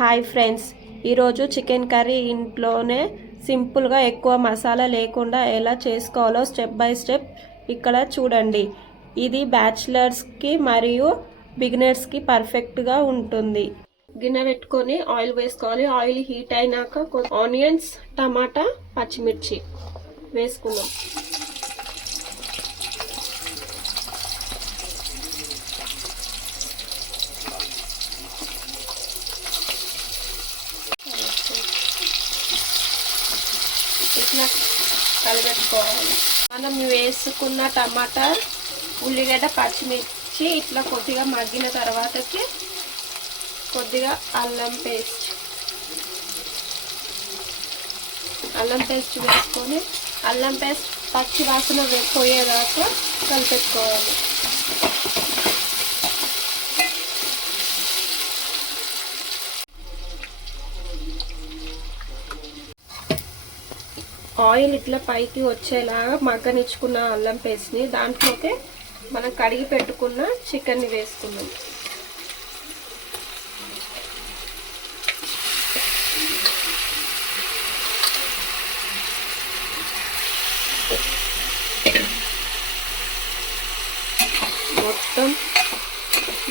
Hi friends, ఈరోజు chicken curry ఇంట్లోనే సింపుల్గా ఎక్కువ మసాలా లేకుండా ఎలా చేసుకోవాలో స్టెప్ బై స్టెప్ ఇక్కడ చూడండి. ఇది బ్యాచిలర్స్కి మరియు బిగినర్స్కి పర్ఫెక్ట్గా ఉంటుంది. గిన్నె పెట్టుకొని ఆయిల్ వేసుకోవాలి. ఆయిల్ హీట్ అయినాక ఆనియన్స్, టమాటా, పచ్చిమిర్చి వేసుకుందాం. ఇట్లా కలిపెట్టుకోవాలి. మనం వేసుకున్న టమాటా, ఉల్లిగడ్డ, పచ్చిమిర్చి ఇట్లా కొద్దిగా మగ్గిన తర్వాతకి కొద్దిగా అల్లం పేస్ట్ వేసుకొని అల్లం పేస్ట్ పచ్చి వాసన పోయేదాకా కలిపెట్టుకోవాలి. ఆయిల్ ఇట్లా పైకి వచ్చేలాగా మగ్గనిచ్చుకున్న అల్లం పేస్ట్ని దాంట్లోకి మనం కడిగి పెట్టుకున్న చికెన్ని వేసుకున్నాం. మొత్తం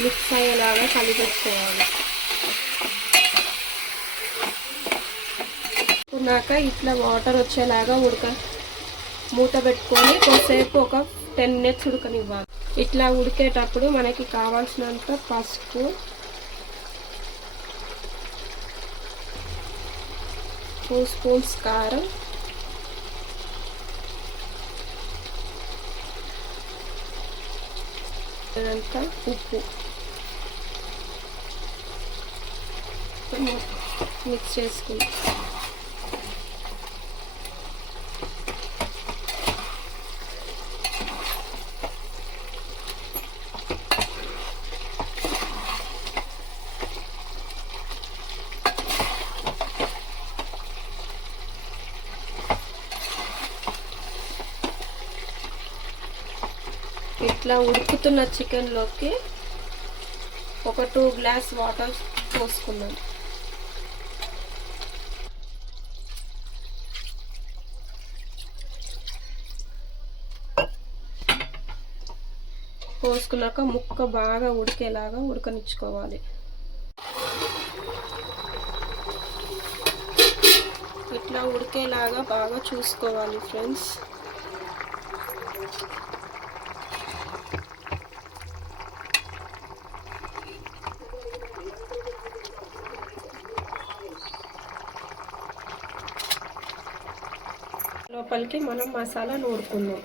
మిక్స్ అయ్యేలాగా కలిపెట్టుకోవాలి. నాక ఇట్లా వాటర్ వచ్చేలాగా మూత పెట్టుకొని కొద్దిసేపు ఒక 10 minutes ఉడకనివ్వాలి. ఇట్లా ఉడికేటప్పుడు మనకి కావాల్సినంత పసుపు, 2 స్పూన్స్ కారం, ఉప్పు మిక్స్ చేసుకుంటాం. ఇట్లా ఉడుకుతున్న చికెన్లోకి ఒక 2 గ్లాస్ వాటర్ పోసుకున్నాం. పోసుకున్నాక ముక్క బాగా ఉడికేలాగా ఉడకనిచ్చుకోవాలి. ఇట్లా ఉడికేలాగా బాగా చూసుకోవాలి ఫ్రెండ్స్. లోపలికి మనం మసాలా నూరుకుందాం.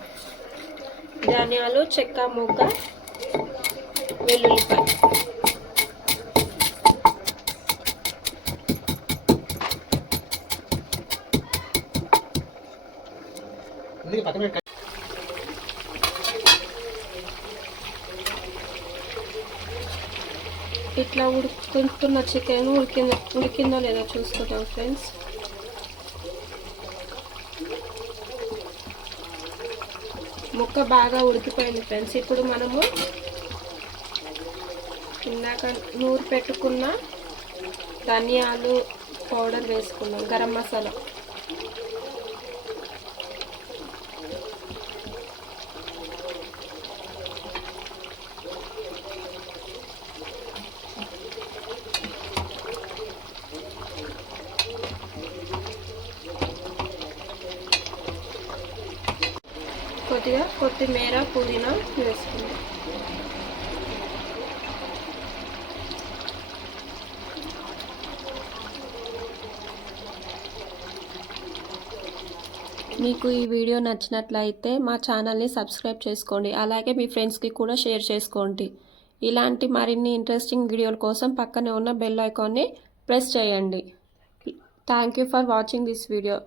ధనియాలు, చెక్క, మొగ్గ, వెల్లుల్లిపాయ, ఇట్లా ఉడుకుతున్న చికెన్ ఉడికిందో లేదో చూసుకుంటాం ఫ్రెండ్స్. ముక్క బాగా ఉడికిపోయింది ఫ్రెండ్స్. ఇప్పుడు మనము ఇందాక నూరు పెట్టుకున్న ధనియాలు పౌడర్ వేసుకున్నాం, గరం మసాలా, కొద్దిగా కొత్తిమీర, పుదీనా వేసుకుందాం. మీకు ఈ వీడియో నచ్చినట్లయితే మా ఛానల్ని సబ్స్క్రైబ్ చేసుకోండి. అలాగే మీ ఫ్రెండ్స్కి కూడా షేర్ చేసుకోండి. ఇలాంటి మరిన్ని ఇంట్రెస్టింగ్ వీడియోల కోసం పక్కనే ఉన్న బెల్ ఐకాన్ని ప్రెస్ చేయండి. Thank you for watching this video.